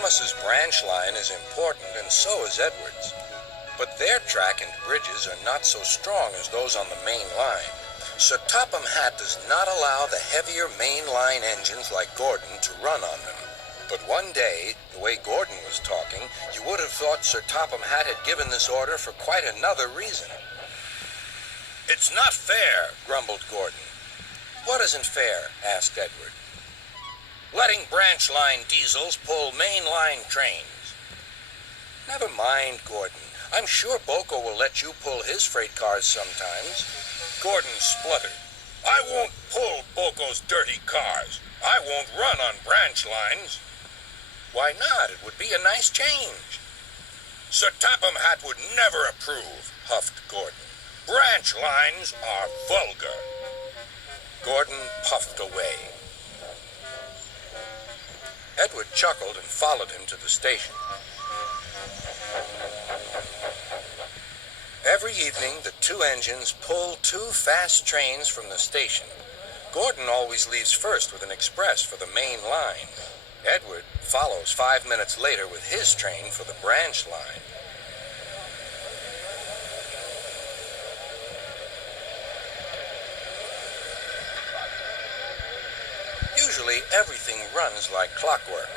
Thomas's branch line is important, and so is Edward's. But their track and bridges are not so strong as those on the main line. Sir Topham Hatt does not allow the heavier main line engines like Gordon to run on them. But one day, the way Gordon was talking, you would have thought Sir Topham Hatt had given this order for quite another reason. "It's not fair," grumbled Gordon. "What isn't fair?" asked Edward. "Letting branch line diesels pull main line trains." "Never mind, Gordon. I'm sure Boco will let you pull his freight cars sometimes." Gordon spluttered. "I won't pull Boco's dirty cars. I won't run on branch lines." "Why not? It would be a nice change." "Sir Topham Hatt would never approve," huffed Gordon. "Branch lines are vulgar." Gordon puffed away. Edward chuckled and followed him to the station. Every evening, the two engines pull two fast trains from the station. Gordon always leaves first with an express for the main line. Edward follows 5 minutes later with his train for the branch line. Usually, everything runs like clockwork,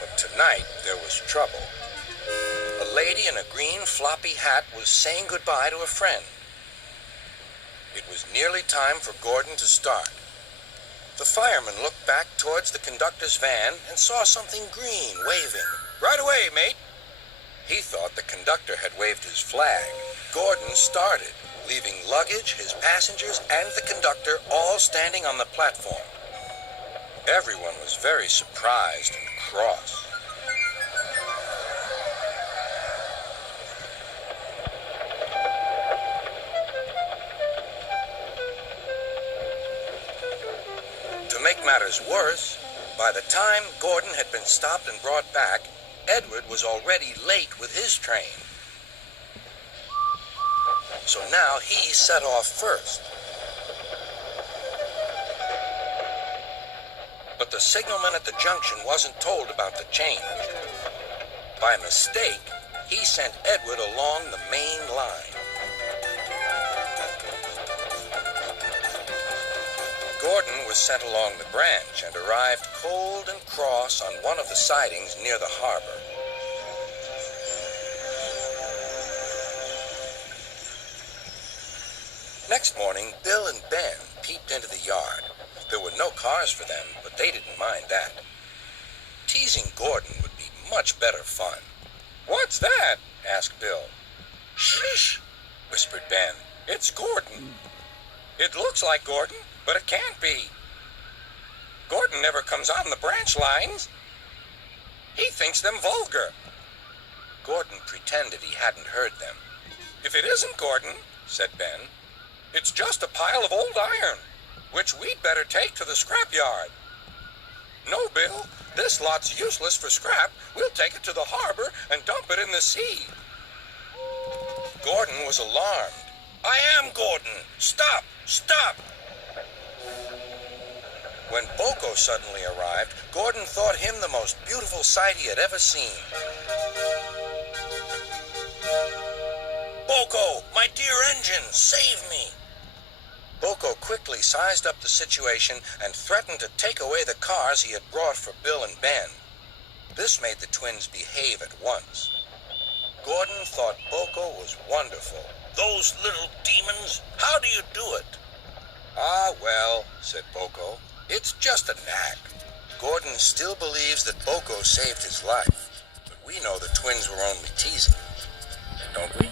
but tonight there was trouble. A lady in a green floppy hat was saying goodbye to a friend. It was nearly time for Gordon to start. The fireman looked back towards the conductor's van and saw something green waving. "Right away, mate." He thought the conductor had waved his flag. Gordon started, leaving luggage, his passengers, and the conductor all standing on the platform. Everyone was very surprised and cross. To make matters worse, by the time Gordon had been stopped and brought back, Edward was already late with his train. So now he set off first. But the signalman at the junction wasn't told about the change. By mistake, he sent Edward along the main line. Gordon was sent along the branch and arrived cold and cross on one of the sidings near the harbor. Next morning, Bill and Ben peeped into the yard. There were no cars for them, but they didn't mind that. Teasing Gordon would be much better fun. "What's that?" asked Bill. "Shh," whispered Ben. "It's Gordon." "It looks like Gordon, but it can't be. Gordon never comes on the branch lines. He thinks them vulgar." Gordon pretended he hadn't heard them. "If it isn't Gordon," said Ben, "it's just a pile of old iron, which we'd better take to the scrapyard." "No, Bill, this lot's useless for scrap. We'll take it to the harbor and dump it in the sea." Gordon was alarmed. "I am Gordon. Stop! Stop!" When Boco suddenly arrived, Gordon thought him the most beautiful sight he had ever seen. "Boco, my dear engine, save me!" Boco quickly sized up the situation and threatened to take away the cars he had brought for Bill and Ben. This made the twins behave at once. Gordon thought Boco was wonderful. "Those little demons, how do you do it?" "Ah, well," said Boco, "it's just a knack." Gordon still believes that Boco saved his life, but we know the twins were only teasing, don't we?